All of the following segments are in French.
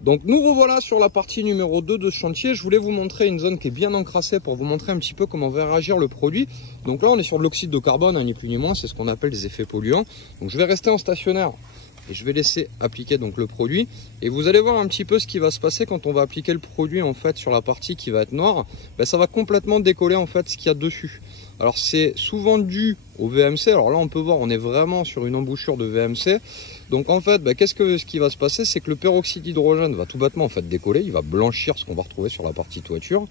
Donc nous revoilà sur la partie numéro 2 de ce chantier. Je voulais vous montrer une zone qui est bien encrassée pour vous montrer un petit peu comment va réagir le produit. Donc là on est sur de l'oxyde de carbone, ni plus ni moins, c'est ce qu'on appelle des effets polluants. Donc je vais rester en stationnaire et je vais laisser appliquer donc le produit. Et vous allez voir un petit peu ce qui va se passer quand on va appliquer le produit en fait sur la partie qui va être noire. Ben, ça va complètement décoller en fait ce qu'il y a dessus. Alors c'est souvent dû au VMC. Alors là on peut voir on est vraiment sur une embouchure de VMC. Donc en fait, ce qui va se passer, c'est que le peroxyde d'hydrogène va tout bêtement en fait décoller, il va blanchir ce qu'on va retrouver sur la partie toiture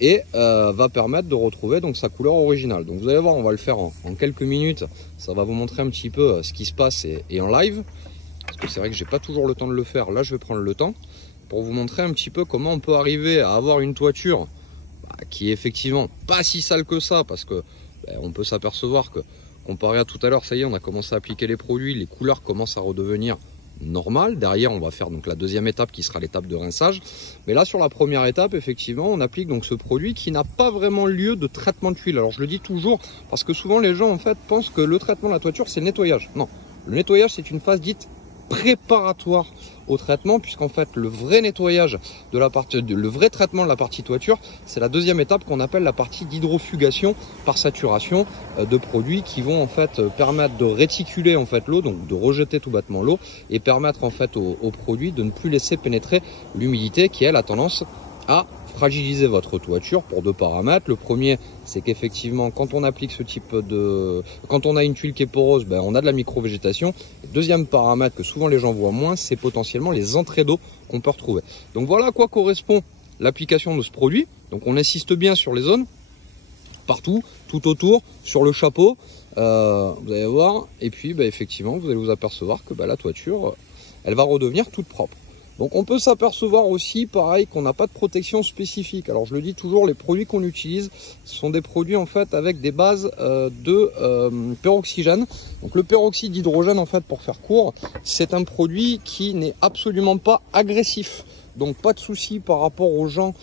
et va permettre de retrouver donc sa couleur originale. Donc vous allez voir, on va le faire en quelques minutes. Ça va vous montrer un petit peu ce qui se passe et en live, parce que c'est vrai que j'ai pas toujours le temps de le faire. Là, je vais prendre le temps pour vous montrer un petit peu comment on peut arriver à avoir une toiture qui est effectivement pas si sale que ça, parce que on peut s'apercevoir que comparé à tout à l'heure, ça y est, on a commencé à appliquer les produits, les couleurs commencent à redevenir normales. Derrière, on va faire donc la deuxième étape qui sera l'étape de rinçage. Mais là, sur la première étape, effectivement, on applique donc ce produit qui n'a pas vraiment lieu de traitement de tuile. Alors, je le dis toujours parce que souvent les gens en fait pensent que le traitement de la toiture, c'est le nettoyage. Non, le nettoyage, c'est une phase dite préparatoire au traitement, puisqu'en fait le vrai nettoyage de la partie, le vrai traitement de la partie toiture, c'est la deuxième étape qu'on appelle la partie d'hydrofugation par saturation de produits qui vont en fait permettre de réticuler en fait l'eau, donc de rejeter tout bêtement l'eau et permettre en fait au produit de ne plus laisser pénétrer l'humidité qui elle a tendance à fragiliser votre toiture pour deux paramètres. Le premier, c'est qu'effectivement quand on applique ce type de, quand on a une tuile qui est poreuse, on a de la micro-végétation. Deuxième paramètre que souvent les gens voient moins, c'est potentiellement les entrées d'eau qu'on peut retrouver. Donc voilà à quoi correspond l'application de ce produit. Donc on insiste bien sur les zones, partout, tout autour, sur le chapeau, vous allez voir, et puis effectivement vous allez vous apercevoir que la toiture, elle va redevenir toute propre. Donc on peut s'apercevoir aussi, pareil, qu'on n'a pas de protection spécifique. Alors je le dis toujours, les produits qu'on utilise sont des produits en fait avec des bases de peroxygène. Donc le peroxyde d'hydrogène en fait, pour faire court, c'est un produit qui n'est absolument pas agressif. Donc pas de souci par rapport aux gens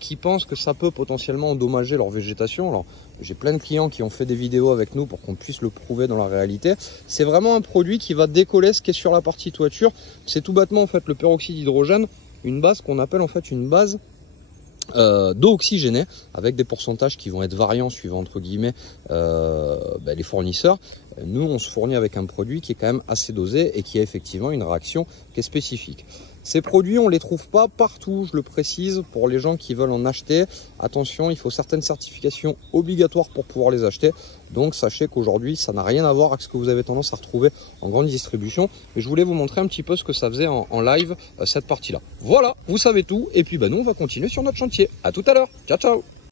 qui pensent que ça peut potentiellement endommager leur végétation. Alors j'ai plein de clients qui ont fait des vidéos avec nous pour qu'on puisse le prouver dans la réalité. C'est vraiment un produit qui va décoller ce qui est sur la partie toiture. C'est tout bêtement en fait le peroxyde d'hydrogène, une base qu'on appelle en fait une base d'eau oxygénée, avec des pourcentages qui vont être variants suivant entre guillemets les fournisseurs. Nous on se fournit avec un produit qui est quand même assez dosé et qui a effectivement une réaction qui est spécifique. Ces produits, on ne les trouve pas partout, je le précise, pour les gens qui veulent en acheter. Attention, il faut certaines certifications obligatoires pour pouvoir les acheter. Donc sachez qu'aujourd'hui, ça n'a rien à voir avec ce que vous avez tendance à retrouver en grande distribution. Mais je voulais vous montrer un petit peu ce que ça faisait en live, cette partie-là. Voilà, vous savez tout. Et puis nous, on va continuer sur notre chantier. À tout à l'heure. Ciao, ciao.